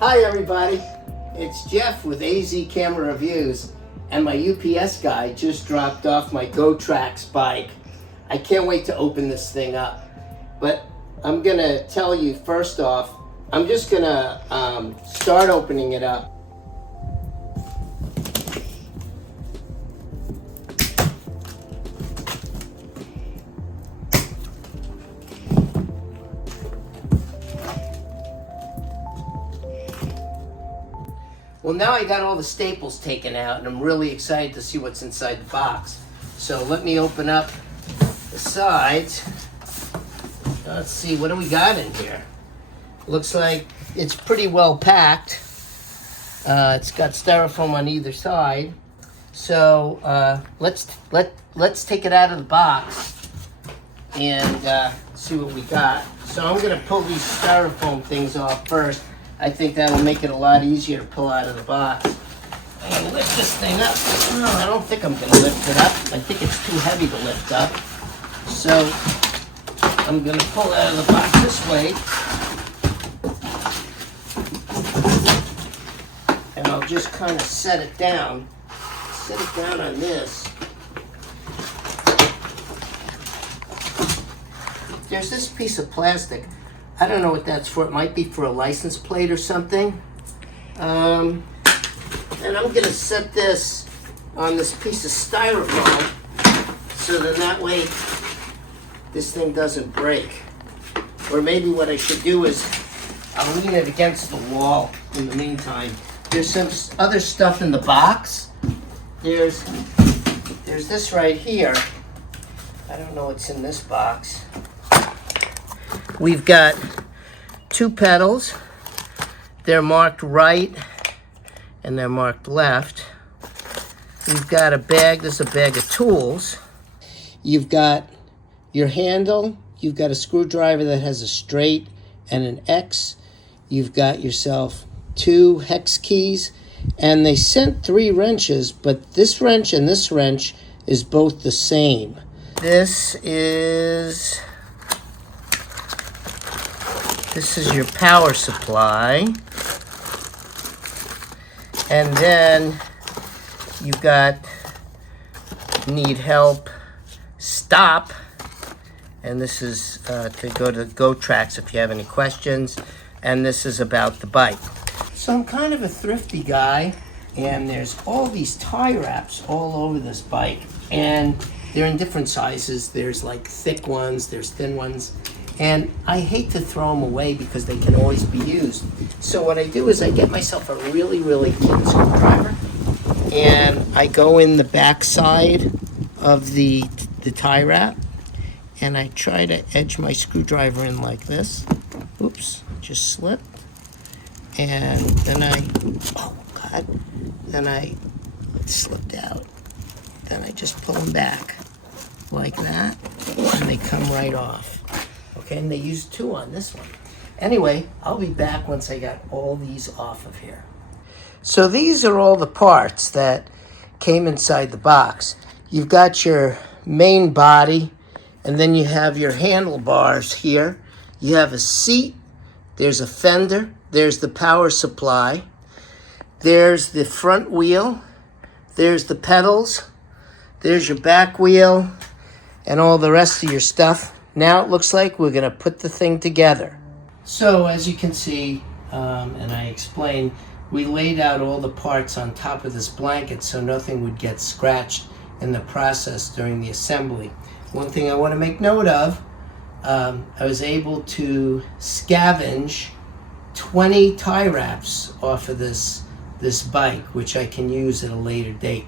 Hi everybody, it's Jeff with AZ Camera Reviews, and my UPS guy just dropped off my Gotrax bike. I can't wait to open this thing up, but I'm gonna tell you first off, I'm just gonna start opening it up. Well, now I got all the staples taken out and I'm really excited to see what's inside the box. So let me open up the sides. Let's see, what do we got in here? Looks like it's pretty well packed. It's got styrofoam on either side. So let's take it out of the box and see what we got. So I'm gonna pull these styrofoam things off first. I think that'll make it a lot easier to pull out of the box. I'm gonna lift this thing up. No, I don't think I'm gonna lift it up. I think it's too heavy to lift up. So I'm gonna pull out of the box this way. And I'll just kind of set it down. Set it down on this. There's this piece of plastic. I don't know what that's for. It might be for a license plate or something. And I'm gonna set this on this piece of styrofoam so then that way this thing doesn't break. Or maybe what I should do is I'll lean it against the wall in the meantime. There's some other stuff in the box. There's this right here. I don't know what's in this box. We've got two pedals. They're marked right and they're marked left. We've got a bag. There's a bag of tools. You've got your handle. You've got a screwdriver that has a straight and an X. You've got yourself two hex keys. And they sent 3 wrenches, but this wrench and this wrench is both the same. This is your power supply. And then you've got need help, stop. And this is to go to Gotrax if you have any questions. And this is about the bike. So I'm kind of a thrifty guy, and there's all these tie wraps all over this bike. And they're in different sizes. There's like thick ones, there's thin ones. And I hate to throw them away because they can always be used. So what I do is I get myself a really, really thin screwdriver, and I go in the back side of the tie wrap, and I try to edge my screwdriver in like this. Oops, just slipped. And then it slipped out. Then I just pull them back like that, and they come right off. Okay, and they used 2 on this one. Anyway, I'll be back once I got all these off of here. So these are all the parts that came inside the box. You've got your main body, and then you have your handlebars here. You have a seat, there's a fender, there's the power supply, there's the front wheel, there's the pedals, there's your back wheel, and all the rest of your stuff. Now it looks like we're gonna put the thing together. So as you can see, and I explained, we laid out all the parts on top of this blanket so nothing would get scratched in the process during the assembly. One thing I want to make note of, I was able to scavenge 20 tie wraps off of this bike, which I can use at a later date.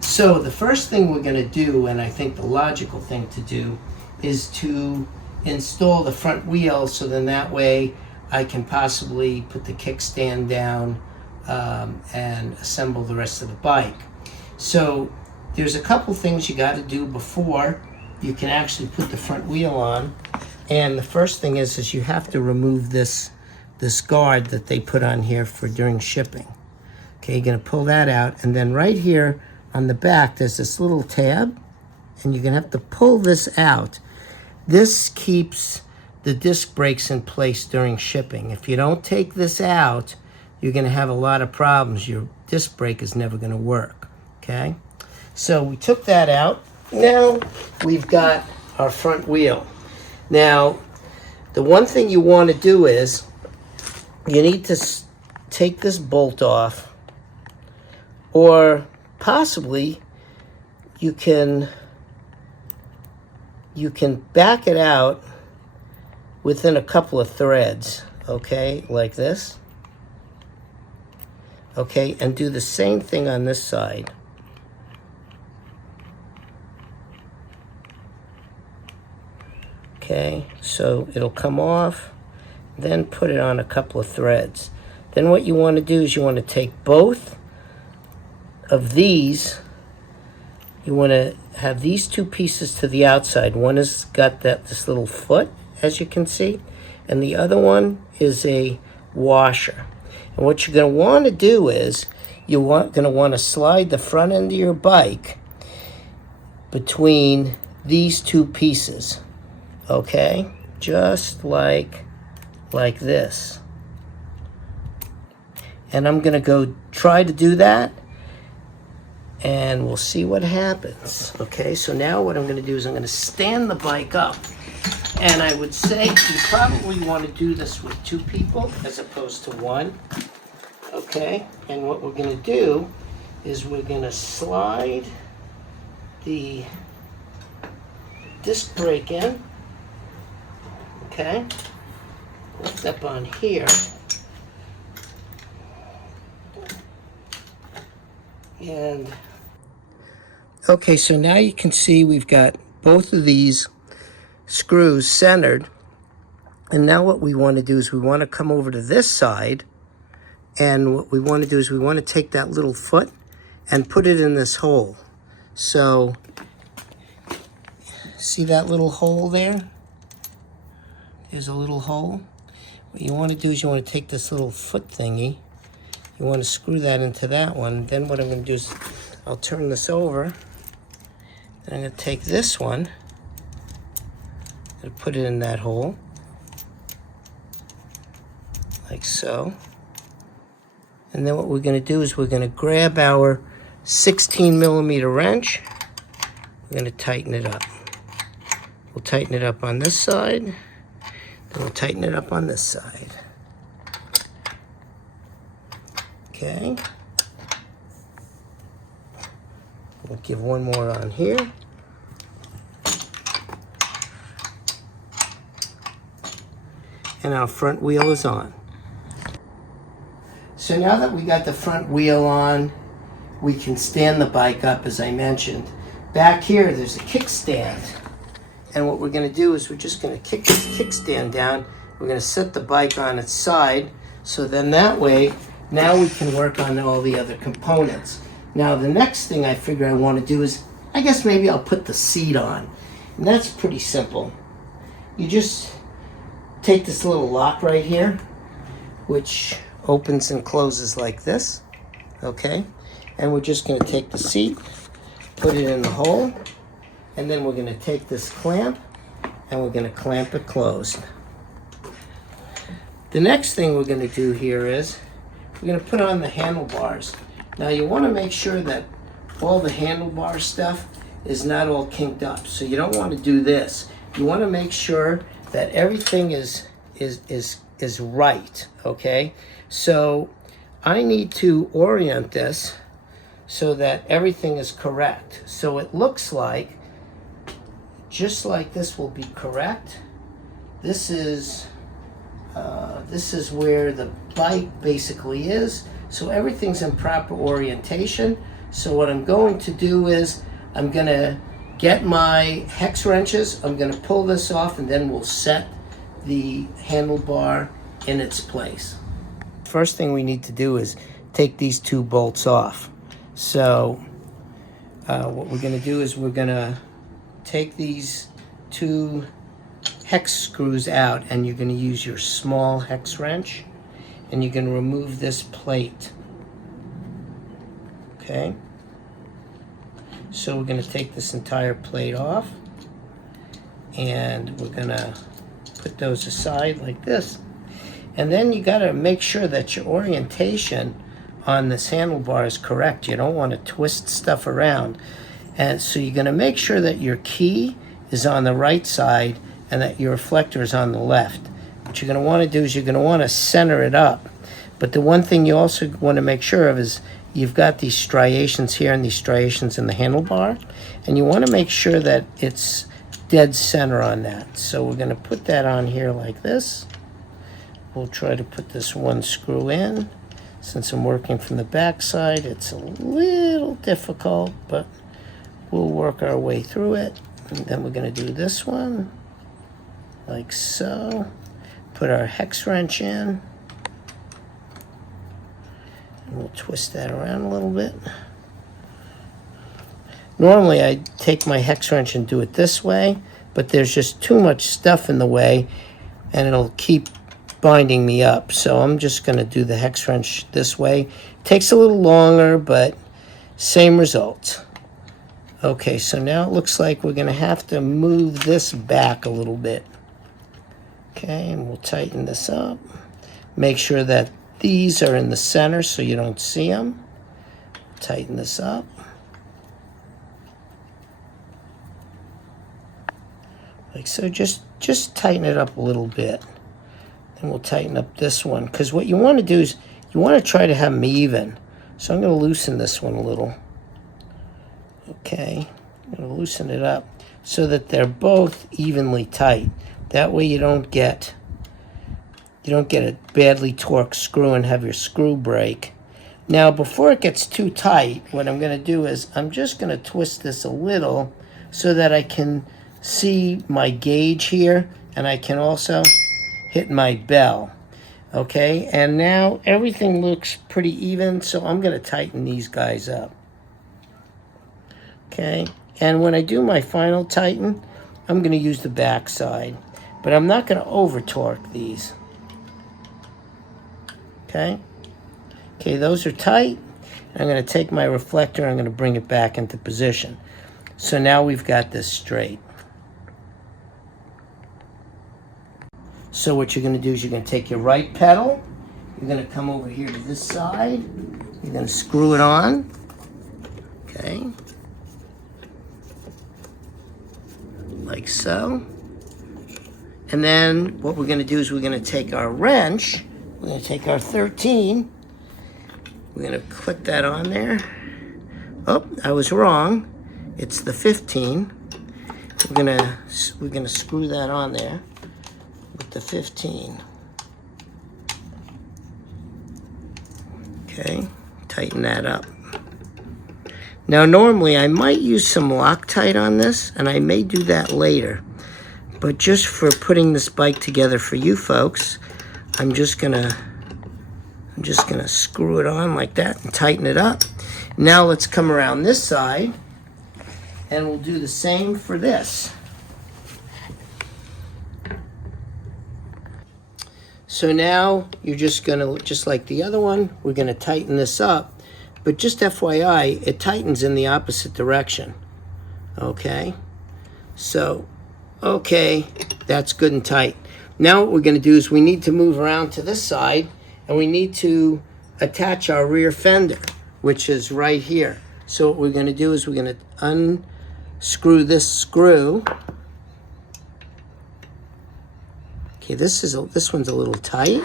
So the first thing we're gonna do, and I think the logical thing to do, is to install the front wheel, so then that way I can possibly put the kickstand down and assemble the rest of the bike. So there's a couple things you got to do before you can actually put the front wheel on. And the first thing is you have to remove this guard that they put on here for during shipping. Okay, you're gonna pull that out, and then right here on the back there's this little tab, and you're gonna have to pull this out. This keeps the disc brakes in place during shipping. If you don't take this out, you're going to have a lot of problems. Your disc brake is never going to work, okay? So we took that out. Now we've got our front wheel. Now, the one thing you want to do is you need to take this bolt off, or possibly you can back it out within a couple of threads, okay, like this. Okay, and do the same thing on this side. Okay, so it'll come off, then put it on a couple of threads. Then what you want to do is you want to take both of these. You want to have these two pieces to the outside. One has got this little foot, as you can see, and the other one is a washer. And what you're going to want to do is you're going to want to slide the front end of your bike between these two pieces. Okay, just like this. And I'm going to go try to do that, and we'll see what happens. Okay, so now what I'm going to do is I'm going to stand the bike up. And I would say you probably want to do this with two people as opposed to one. Okay, and what we're going to do is we're going to slide the disc brake in. Okay, lift up on here. And okay, so now you can see we've got both of these screws centered. And now what we want to do is we want to come over to this side. And what we want to do is we want to take that little foot and put it in this hole. So, see that little hole there? There's a little hole. What you want to do is you want to take this little foot thingy. You want to screw that into that one. Then what I'm going to do is I'll turn this over. And I'm going to take this one and put it in that hole. Like so. And then what we're going to do is we're going to grab our 16 millimeter wrench. We're going to tighten it up. We'll tighten it up on this side. Then we'll tighten it up on this side. Okay. We'll give one more on here. And our front wheel is on. So now that we got the front wheel on, we can stand the bike up, as I mentioned. Back here, there's a kickstand. And what we're going to do is we're just going to kick this kickstand down. We're going to set the bike on its side. So then that way, now we can work on all the other components. Now the next thing I figure I want to do is, I guess maybe I'll put the seat on. And that's pretty simple. You just take this little lock right here, which opens and closes like this, okay? And we're just going to take the seat, put it in the hole, and then we're going to take this clamp and we're going to clamp it closed. The next thing we're going to do here is we're going to put on the handlebars. Now you want to make sure that all the handlebar stuff is not all kinked up. So you don't want to do this. You want to make sure that everything is right, okay? So I need to orient this so that everything is correct. So it looks like, just like this will be correct. This is where the bike basically is. So everything's in proper orientation. So what I'm going to do is I'm going to get my hex wrenches. I'm going to pull this off, and then we'll set the handlebar in its place. First thing we need to do is take these two bolts off. So what we're going to do is we're going to take these two hex screws out, and you're going to use your small hex wrench, and you're going to remove this plate. Okay? So we're going to take this entire plate off, and we're going to put those aside like this. And then you got to make sure that your orientation on this handlebar is correct. You don't want to twist stuff around. And so you're going to make sure that your key is on the right side and that your reflector is on the left. What you're going to want to do is you're going to want to center it up. But the one thing you also want to make sure of is you've got these striations here and these striations in the handlebar, and you want to make sure that it's dead center on that. So we're going to put that on here like this. We'll try to put this one screw in. Since I'm working from the back side, it's a little difficult, but we'll work our way through it. And then we're going to do this one like so. Put our hex wrench in. And we'll twist that around a little bit. Normally I take my hex wrench and do it this way, but there's just too much stuff in the way and it'll keep binding me up. So I'm just going to do the hex wrench this way. Takes a little longer, but same result. Okay, so now it looks like we're going to have to move this back a little bit. Okay, and we'll tighten this up. Make sure that these are in the center so you don't see them. Tighten this up. Like so, just tighten it up a little bit. And we'll tighten up this one, because what you want to do is you want to try to have them even. So I'm going to loosen this one a little. Okay, I'm going to loosen it up so that they're both evenly tight. That way you don't get a badly torqued screw and have your screw break. Now before it gets too tight, what I'm going to do is I'm just going to twist this a little so that I can see my gauge here, and I can also hit my bell. Okay, and now everything looks pretty even, so I'm going to tighten these guys up. Okay, and when I do my final tighten, I'm going to use the back side, but I'm not going to over torque these. Okay, those are tight. I'm going to take my reflector, I'm going to bring it back into position. So now we've got this straight. So what you're going to do is you're going to take your right pedal, you're going to come over here to this side, you're going to screw it on, okay, like so. And then what we're going to do is we're going to take our wrench, we're going to take our 13, we're going to click that on there. Oh, I was wrong. It's the 15. We're going to screw that on there. The 15. Okay, tighten that up. Now normally I might use some Loctite on this, and I may do that later, but just for putting this bike together for you folks, I'm just gonna screw it on like that and tighten it up. Now let's come around this side and we'll do the same for this. So now you're just gonna, just like the other one, we're gonna tighten this up, but just FYI, it tightens in the opposite direction, okay? So, okay, that's good and tight. Now what we're gonna do is we need to move around to this side, and we need to attach our rear fender, which is right here. So what we're gonna do is we're gonna unscrew this screw. Okay, this one's a little tight,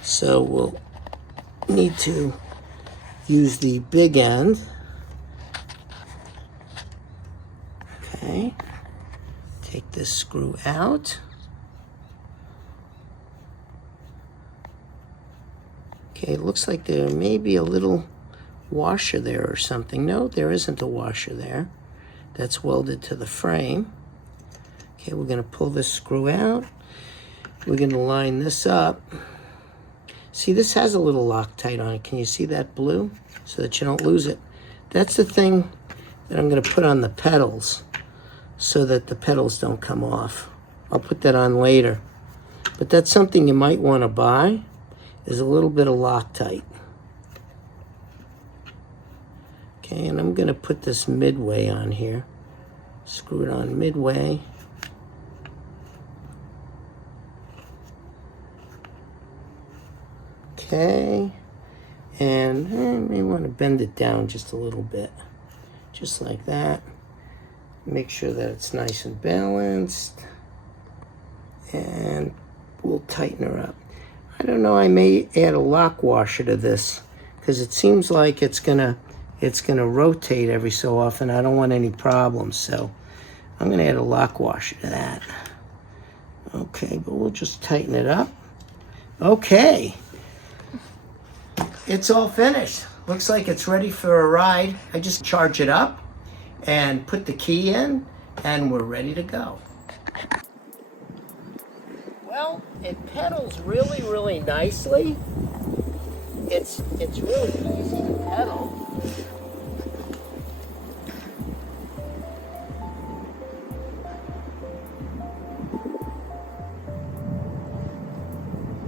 so we'll need to use the big end. Okay, take this screw out. Okay, it looks like there may be a little washer there or something. No, there isn't a washer there. That's welded to the frame. Okay, we're gonna pull this screw out. We're going to line this up. See, this has a little Loctite on it. Can you see that blue? So that you don't lose it. That's the thing that I'm going to put on the pedals so that the pedals don't come off. I'll put that on later. But that's something you might want to buy, is a little bit of Loctite. Okay, and I'm going to put this midway on here. Screw it on midway. Okay. And I may want to bend it down just a little bit. Just like that. Make sure that it's nice and balanced. And we'll tighten her up. I don't know, I may add a lock washer to this because it seems like it's gonna rotate every so often. I don't want any problems, so I'm gonna add a lock washer to that. Okay, but we'll just tighten it up. Okay, it's all finished. Looks like it's ready for a ride. I just charge it up and put the key in, and we're ready to go. Well, it pedals really, really nicely. It's really easy to pedal.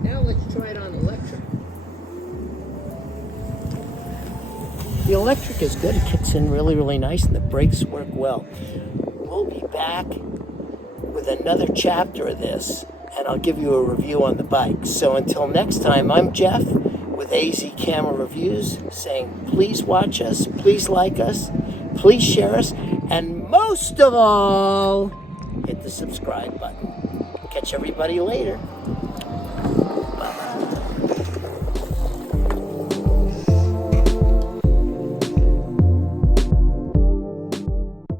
Now let's try it on electric. The electric is good. It kicks in really, really nice, and the brakes work well. We'll be back with another chapter of this, and I'll give you a review on the bike. So until next time, I'm Jeff with AZ Camera Reviews saying please watch us, please like us, please share us, and most of all, hit the subscribe button. Catch everybody later.